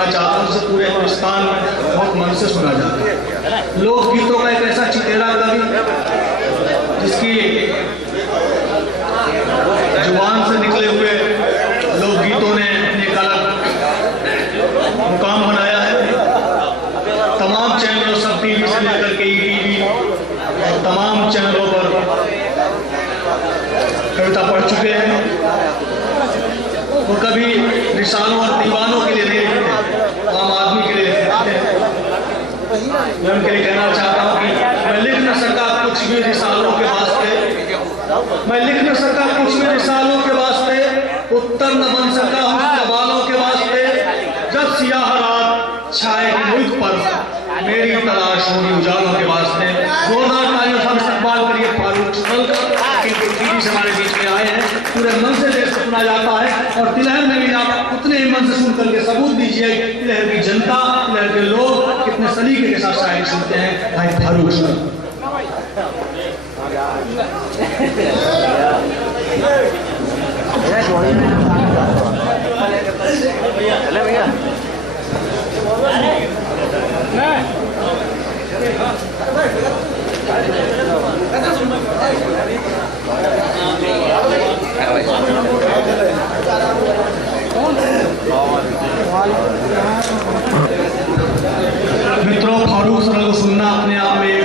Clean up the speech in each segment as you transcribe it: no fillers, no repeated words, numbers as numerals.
सुनाना चाहता हूँ जिसे पूरे हिंदुस्तान में बहुत मन से सुना जाता है। लोकगीतों का एक ऐसा चितेरा कवि जिसकी जुबान से निकले हुए लोकगीतों ने अपने एक अलग मुकाम बनाया है। तमाम चैनलों, सब टीवी से लेकर के ईटीवी और तमाम चैनलों पर कविता पढ़ चुके हैं। वो कभी रिसालों और दीवानों के लिए नहीं लिखते, आम आदमी के लिए लिखते हैं। मैं उनके लिए कहना चाहता हूँ कि मैं लिख न सका कुछ भी रिसालों के वास्ते, मैं लिख न सका कुछ भी रिसालों के वास्ते, उत्तर न बन सका उन सवालों के वास्ते। जब सियाह रात छाएगी मुल्क पर, मेरी तलाश होगी उजालों के वास्ते। जोरदार तालियों से इस्तकबाल करिए फारूक सरोल का, टीवी से हमारे बीच में आए हैं। पूरे मन से देश को सुना जाता है और तिलहर में भी आप उतने ही मन से सुन करके सबूत दीजिए तिलहर की जनता, तिलहर के लोग कितने सलीके के साथ शायरी सुनते हैं। भाई फारूक सरोल। मित्रों, फारूक सरोल को सुनना अपने आप में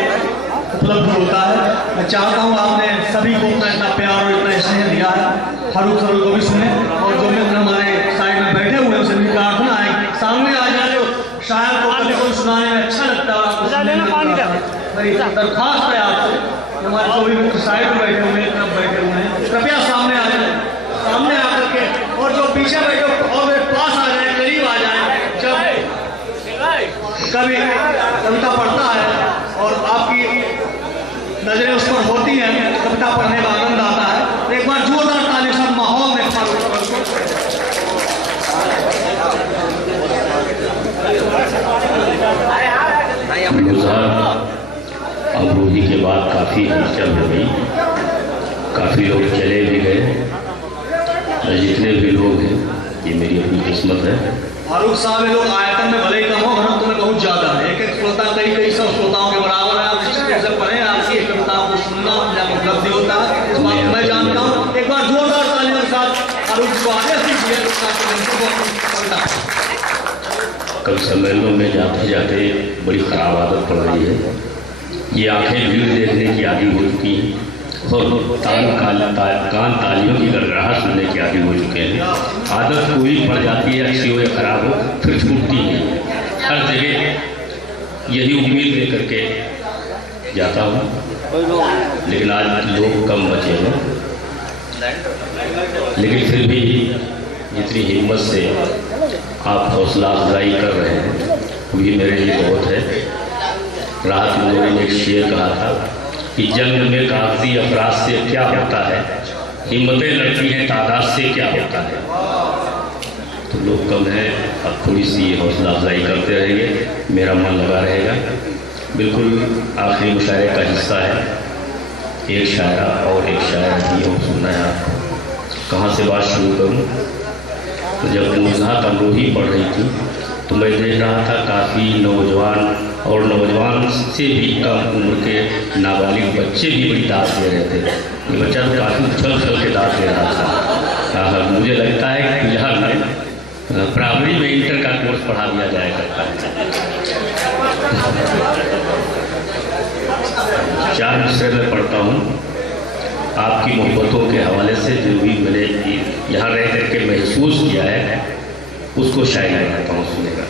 उपलब्ध होता है। मैं चाहता हूँ आपने सभी को इतना प्यार और इतना स्नेह दिया है, फारूक सरोल को भी सुने। और जो मित्र हमारे साइड में बैठे हुए हैं उनसे भी प्रार्थना है सामने आ जाए। जो शायर को कभी कोई सुनाने में अच्छा लगता है, मेरी दरख्वास्त है आपसे, हमारे जो भी मित्र साइड में बैठे हुए हैं, तरफ बैठे हुए हैं, कृपया सामने आ जाए। सामने आकर के, और जो पीछे बैठे और मेरे पास आ जाए, करीब आ जाए। जब कभी कविता पढ़ता है और आपकी नजरें उस पर होती हैं, कविता पढ़ने का आनंद आता है। एक बार जोरदार ताली सब माहौल में फारूक सरोल को। अमरूदी के बाद काफ़ी हलचल हो गई, काफ़ी लोग चले भी गए। जितने भी लोग हैं, ये मेरी अपनी किस्मत है। फारूक साहब, ये लोग आयतन में भले ही कम हो, घनत्व में बहुत ज्यादा है। एक एक श्रोता कई सौ श्रोताओं के बराबर है। आप निश्चित रूप से पढ़ें, आपकी एक कविता को सुनना अपने आप उपलब्धि होता है, इस बात को मैं जानता हूँ। एक बार जोरदार तालियों के साथ फारूक को आगे दीजिए। कल सम्मेलनों में जाते जाते बड़ी खराब आदत पड़ रही है। ये आंखें भीड़ देखने की आदि हो चुकी हैं और कान तालियों की गड़गड़ाहट सुनने की आदि हो चुके हैं। आदत कोई पड़ जाती है, अच्छी हो या खराब हो, फिर छूटती है। हर जगह यही उम्मीद लेकर के जाता हूँ, लेकिन आज लोग कम बचे हैं। लेकिन फिर भी जितनी हिम्मत से आप हौसला अफजाई कर रहे हैं, वही मेरे लिए बहुत है। राहत इंदौरी ने एक शेर कहा था कि जंग में कागजी अफराज से क्या होता है, हिम्मतें लड़ती हैं तादाद से क्या होता है। तो लोग कम हैं, अब थोड़ी सी हौसला अफजाई करते रहेंगे, मेरा मन लगा रहेगा। बिल्कुल आखिरी मुशायरे का हिस्सा है। एक शायरा और एक शायर भी हो सुनना है आपको। कहाँ से बात शुरू करूँ? तो जब नुज़हात अमरोही पढ़ रही थी तो मैं देख रहा था काफ़ी नौजवान और नौजवान से भी कम उम्र के नाबालिग बच्चे भी बड़ी दाद दे रहे थे। ये बच्चा तो काफ़ी उछल के दाद दे रहा था। मुझे लगता है कि बिहार में प्राइमरी में इंटर का कोर्स पढ़ा दिया जाया करता है। 4 विषय में पढ़ता हूँ। आपकी मोहब्बतों के हवाले से जो भी मैंने यहाँ रह करके महसूस किया है, उसको शायरी बनाता हूँ, सुनेगा।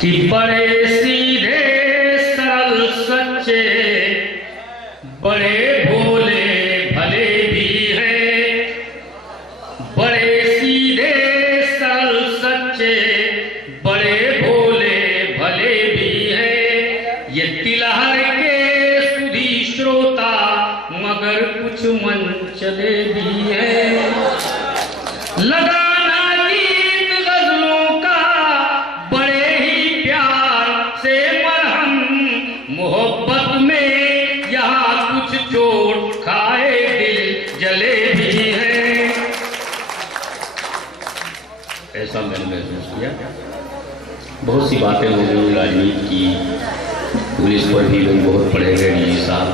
कि बड़े सीधे सरल सच्चे, बड़े भोले भले भी हैं। बड़े सीधे सरल सच्चे, बड़े भोले भले भी हैं। ये तिलहर के सुधी श्रोता मगर कुछ मन चले भी हैं। लगाना गीत गजलों का बड़े ही प्यार से मरहम, मोहब्बत में यहाँ कुछ चोट खाए दिल जले भी हैं। ऐसा मैं मैंने महसूस किया। बहुत सी बातें हो गई राजनीति की, पुलिस पर भी लोग बहुत पढ़े गए। डी साहब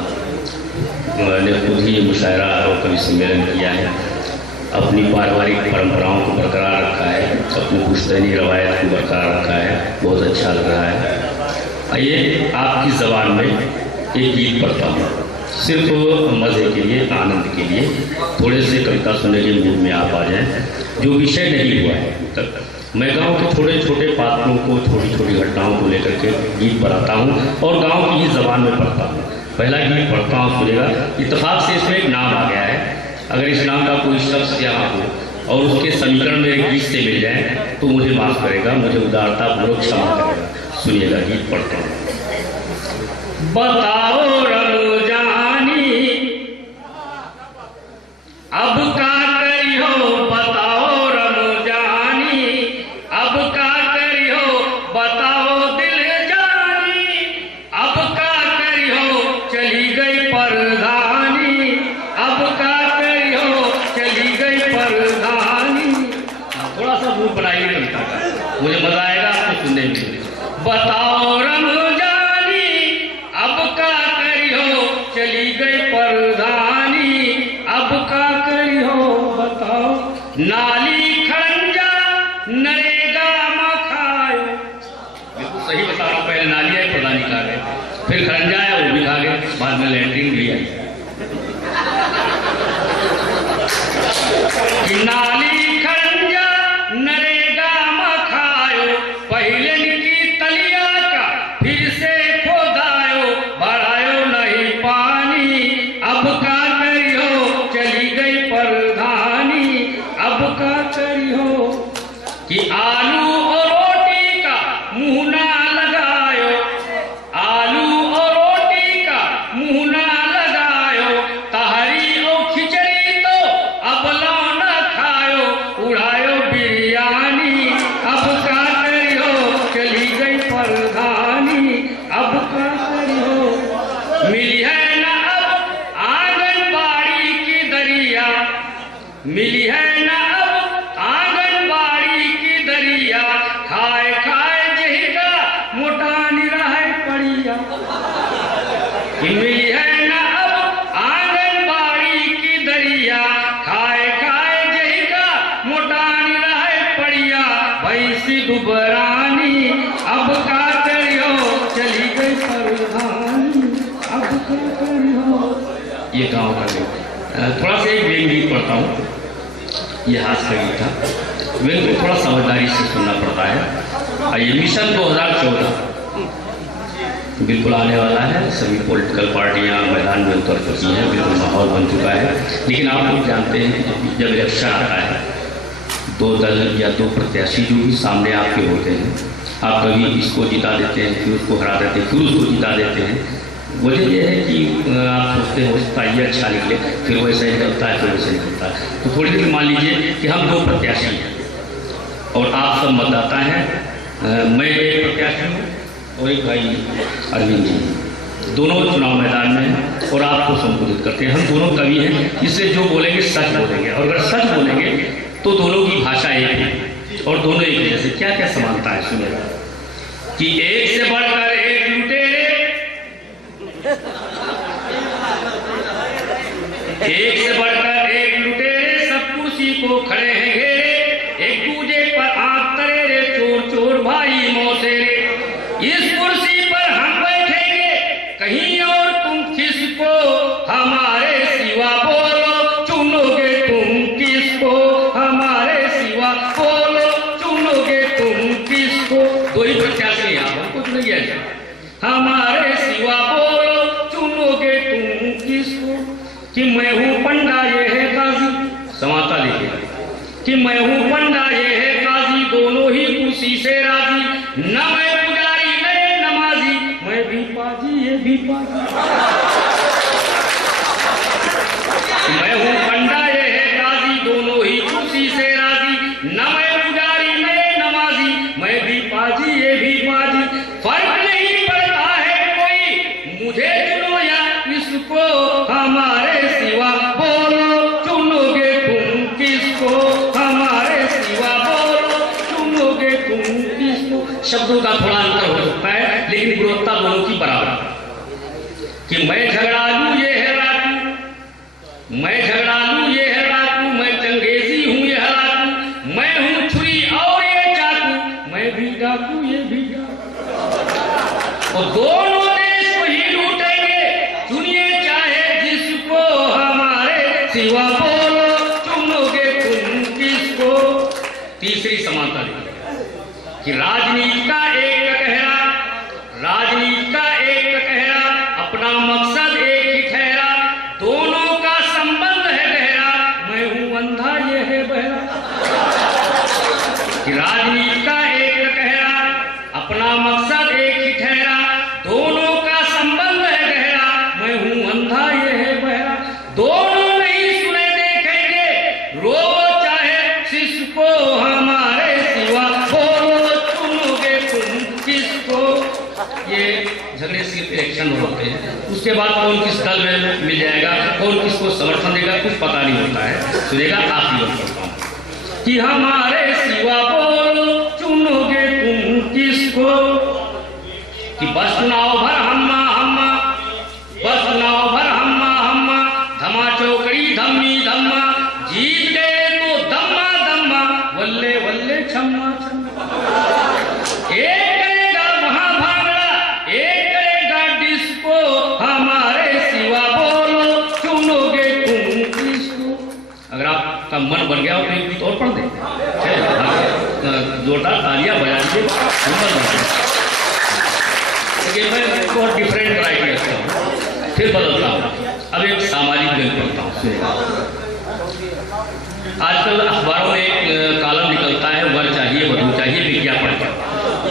मैंने खुद ही मुशायरा और कवि सम्मेलन किया है, अपनी पारिवारिक परंपराओं को बरकरार रखा है, अपनी पुश्तैनी रवायत को बरकरार रखा है। बहुत अच्छा लग रहा है। आइए आपकी ज़बान में एक गीत पढ़ता हूँ, सिर्फ मज़े के लिए, आनंद के लिए, थोड़े से कविता सुनने के मूड में आप आ जाएं। जो विषय नहीं हुआ है तक, मैं गांव के छोटे छोटे पात्रों को, छोटी छोटी घटनाओं को लेकर के गीत पढ़ाता हूँ और गांव की ही ज़बान में पढ़ता हूँ। पहला गीत पढ़ता हूँ, सुनेगा। इत्तेफाक से इसमें एक नाम आ गया है। अगर इस नाम का कोई शख्स यहाँ हो और उसके समीकरण मेरे गीत से मिल जाए तो मुझे माफ़ करेगा, मुझे उदारता पूर्वक क्षमा करेगा। सुनिएगा, गीत पढ़ता हूँ। बताओ रमजानी अब का करियो, बताओ रमजानी अब का करियो, बताओ दिल जानी अब का करियो, चली गई परधानी अब का करियो, चली गई परधानी। थोड़ा सा मूड बनाइए कविता का, मुझे मजा आएगा आपको सुनने में। बताओ रमजानी अब का करियो, चली गई परधानी अब का करियो, बताओ। नाली खड़ंजा नरेगा मखायो, बिल्कुल सही बता रहा हूँ। पहले नाली आई, प्रधानी खा गए, फिर खड़ंजा आया, वो भी खा गए, बाद में लैट्रिन भी आई। नाली खड़ंजा नरेगा मखायो, पहले की तलिया का फिर से खोदायो, बढ़ायो नहीं पानी अब का करियो, चली गई परधानी अब का करियो। कि आलू और रोटी का मुंह ना लगायो, आलू और रोटी का मुंह ना लगायो, तहरी और खिचड़ी तो अब लौना खायो, उड़ायो बिरयानी अब का करियो, चली गई परधानी अब का करियो। मिली है ना अब आंगनबाड़ी की दरिया, मिली है ना अब आंगनबाड़ी की दरिया, खाए खाए जहिका मोटानी रहे पड़िया। मिली है ना अब आंगनबाड़ी की दरिया, खाए खाए जहिका मोटानी रहे पड़िया, भैंसी दुबरानी अब का करियो, चली गई परधानी अब का करियो। ये गाँव का गीत। थोड़ा सा एक व्यंग गीत पढ़ता हूँ, ये हाथ का गीत था। व्यंग को थोड़ा समझदारी से सुनना पड़ता है। आइए, मिशन 2014 बिल्कुल आने वाला है। सभी पॉलिटिकल पार्टियां मैदान में उतर चुकी हैं, बिल्कुल माहौल बन चुका है। लेकिन आप लोग जानते हैं कि जब इलेक्शन आता है, दो दल या दो प्रत्याशी जो भी सामने आपके होते हैं, आप कभी इसको जिता देते हैं, फिर उसको हरा देते हैं, फिर उसको जिता देते हैं। वजह यह है कि आप सोचते हैं हो सकता है ये अच्छा निकले, फिर वैसा ही निकलता है, फिर वैसे निकलता है। तो थोड़ी देर मान लीजिए कि हम दो प्रत्याशी हैं और आप सब मतदाता हैं। मैं एक प्रत्याशी हूँ और एक भाई अरविंद जी, दोनों चुनाव मैदान में हैं और आपको संबोधित करते हैं। हम दोनों कवि हैं, इसलिए जो बोलेंगे सच बोलेंगे, और अगर सच बोलेंगे तो दोनों की भाषा एक है और दोनों एक जैसे। क्या क्या समानता है सुनिएगा। कि एक से बढ़कर एक लुटेरे, एक से बढ़कर एक लुटेरे, सब कुर्सी को खड़े हैं घेरे, एक दूजे पर आंख तरे रे, चोर चोर भाई मौसेरे। इस कुर्सी पर हम बैठेंगे, कहीं और तुम किसको, हमारे सिवा बोलो चुनोगे तुम किसको, हमारे सिवा बोलो चुनोगे तुम किसको। दो ही प्रत्याशी हैं, आप कुछ नहीं है। हमारे सिवा बोलो चुनोगे तुम किसको। कि मैं हूँ पंडा ये है काजी, समाता लिखे। कि मैं हूँ पंडा ये है काजी, दोनों ही कुर्सी से राजी, न मैं पुजारी न नमाजी, मैं भी पाजी ये भी पाजी। मैं हूँ पंडा ये है काजी, दोनों ही कुर्सी से राजी, न मैं पुजारी न नमाजी, मैं भी पाजी ये भी पाजी। फर्क नहीं पड़ता है कोई, मुझे चुनो या इसको, हमारे सिवा बोलो चुनोगे तुम किसको, हमारे सिवा बोलो चुनो शब्दों का थोड़ा अंतर हो सकता है, लेकिन गुणवत्ता दोनों की बराबर है। कि मैं झगड़ालू ये है राजू, मैं झगड़ालू ये है राजू, मैं चंगेजी हूं ये है राजू, मैं हूं छुरी और ये चाकू, मैं भी डाकू ये भी डाकू। और दोनों देश वही लूटेंगे, चुनिए चाहे जिसको, हमारे सिवा बोलो चुनोगे तुम किसको। तीसरी समानता कि राजनीति का एक कहरा, राजनीति का एक कहरा, अपना मकसद एक ही ठहरा, दोनों का संबंध है गहरा, मैं हूं अंधा ये है बहरा। कि राजनीति का एक कहरा, अपना मकसद एक ही ठहरा, दोनों का संबंध है गहरा, मैं हूं अंधा ये है बहरा। दोनों नहीं सुने देखेंगे, रो चाहे जिसको, हमारे सिवा बोलो चुनोगे तुम किसको। ये झगड़े सिर्फ इलेक्शन होते हैं, उसके बाद कौन किस दल में मिल जाएगा, कौन किसको समर्थन देगा, कुछ पता नहीं होता है। सुनेगा आप ही कि हमारे सिवा बोलो चुनोगे तुम किसको। कि बस चुनाव भर हम्मा हम्मा, बस चुनाव भर हम्मा हम्मा, धमा चौकड़ी धम्मी धम्मा, जीत गए तो दम्मा दम्मा, वल्ले वल्ले छम्मा छम्मा। एक करेगा वहां भांगड़ा, एक करेगा डिस्को, हमारे सिवा बोलो चुनोगे तुम किसको। अगर आपका मन बन गया हो तो एक गीत और पढ़ दें, जोरदार तालियां बजा दीजिए। मैं बहुत डिफरेंट वैरायटी रखता हूँ, फिर बदलता हूँ। अब एक सामाजिक व्यंग पढ़ता हूँ। आजकल अखबारों में एक कॉलम निकलता है, वर चाहिए वधू चाहिए विज्ञापन का,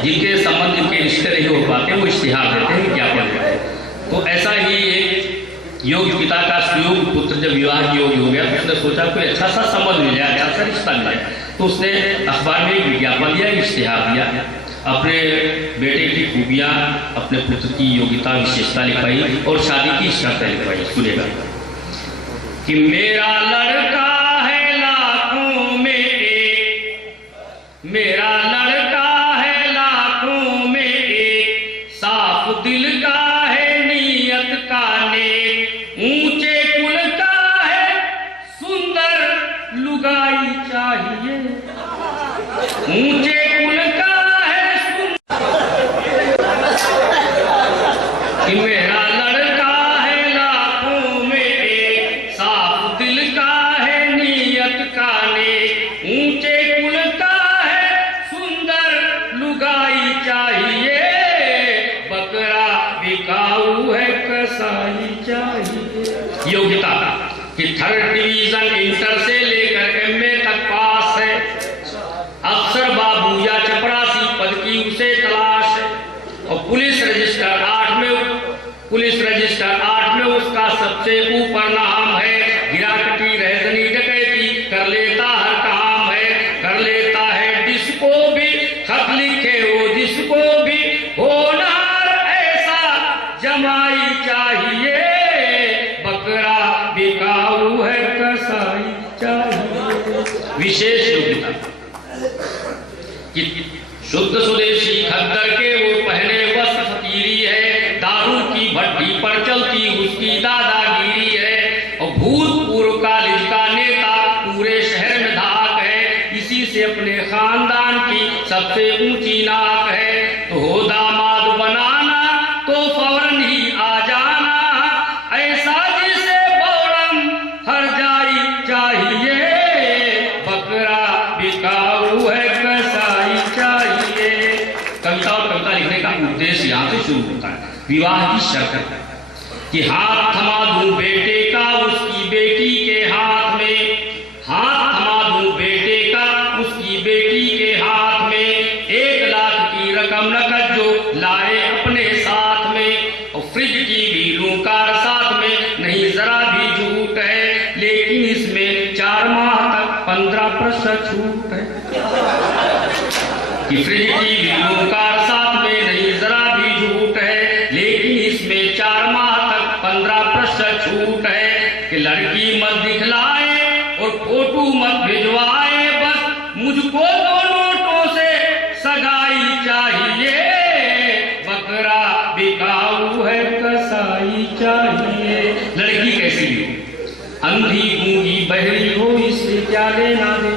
जिनके संबंध जिनके रिश्ते नहीं हो पाते वो इश्तिहार देते हैं, विज्ञापन देते हैं। तो ऐसा ही एक योग्य पिता का सुयोग्य पुत्र जब विवाह की योग्य हो गया तो उसने सोचा कोई अच्छा सा संबंध मिल जाए, अच्छा सा रिश्ता मिल जाए, तो उसने अखबार में एक विज्ञापन दिया, इश्तिहार दिया, अपने बेटे की खूबियां, अपने पुत्र की योग्यता विशेषता लिखवाई और शादी की शर्तें लिखवाई। सुनेगा कि मेरा लड़का है लाखों में एक, मेरा लड़का है लाखों में एक, साफ दिल का है नीयत का नेक, ऊंचे कुल का है सुंदर लुगाई चाहिए, ऊंचे कुल का कि मेरा लड़का है लाखों में एक, साफ दिल का है नीयत का नेक, ऊंचे कुल का है सुंदर लुगाई चाहिए, बकरा बिकाऊ है कसाई चाहिए। योग्यता कि 3rd डिवीजन इंटर से लेकर MA तक पास है, अफसर बाबू या चपरासी पद की उसे तलाश है, और पुलिस रजिस्टर 8 में उसका सबसे ऊपर नाम है, गिराकटी रहजनी डकैती कर लेता हर काम है, कर लेता है जिसको भी खत लिखे वो जिसको भी, होनहार ऐसा जमाई चाहिए, बकरा बिकाऊ है कसाई चाहिए। विशेष योग्यता कि शुद्ध स्वदेशी खद्दर के वो पहने वस्त्र फकीरी है, दारू की भट्टी पर चलती उसकी दादागिरी है, और भूतपूर्व कॉलेज का नेता पूरे शहर में धाक है, इसी से अपने खानदान की सबसे ऊंची नाक है। तो हो दामाद बनाना तो फौरन ही आ जाना, ऐसा जिसे बौड़म हर जाई चाहिए, बकरा बिकाऊ है कसाई चाहिए। कविता और कविता लिखने का उद्देश्य यहाँ से शुरू होता है। विवाह की शर्त है कि हाथ थमा दूं बेटे का उसकी बेटी के हाथ में, हाथ थमा दूं बेटे का उसकी बेटी के हाथ में, 1 लाख की रकम नकद जो लाए अपने साथ में, और फ्रिज की भी लूं कार साथ में, नहीं जरा भी झूठ है, लेकिन इसमें 4 माह तक 15% छूट है। कि फ्रिज की भी लूं कार साथ में, नहीं जरा भी झूठ है, लेकिन इसमें 4 माह तक 15% छूट है। कि लड़की मत दिखलाए और फोटो मत भिजवाए, बस मुझको 2 नोटों से सगाई चाहिए। अंधी गूंगी बहरी हो इससे क्या लेना दे,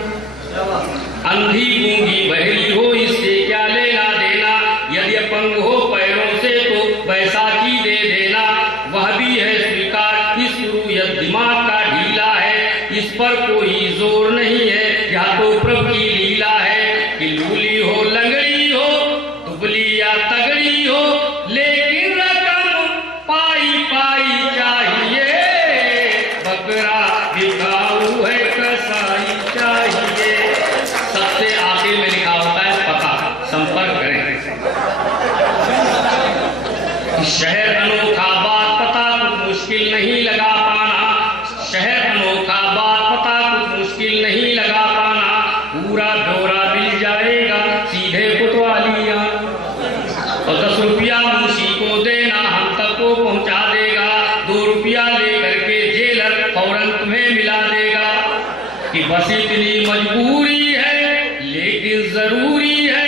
अंधी गूंगी बहरी हो इससे क्या लेना देना, यदि अपंग हो पैरों से तो बैसाखी दे देना, वह भी है स्वीकार इस गुरु यह दिमाग का ढीला है, इस पर कोई जोर नहीं है, या तो प्रभु की लीला है कि लूली हो लंगड़ी हो दुबली या तगड़ी हो, लेकिन रकम पाई पाई चाहिए, बकरा बिकाऊ है कसाई चाहिए। सबसे आखिर में लिखा होता है पता, संपर्क करें। शहर अनोखा बात पता कुछ मुश्किल नहीं लगा पाना, शहर अनोखा बात पता कुछ मुश्किल नहीं लगा पाना, पूरा ब्यौरा मिल जाएगा सीधे कोतवालियां, और 10 रुपया मुंशी को देना हम तक को पहुंचा देगा, 2 रुपया लेकर के जेलर फौरन तुम्हें मिला देगा, कि बस इतनी मजबूरी है लेकिन जरूरी है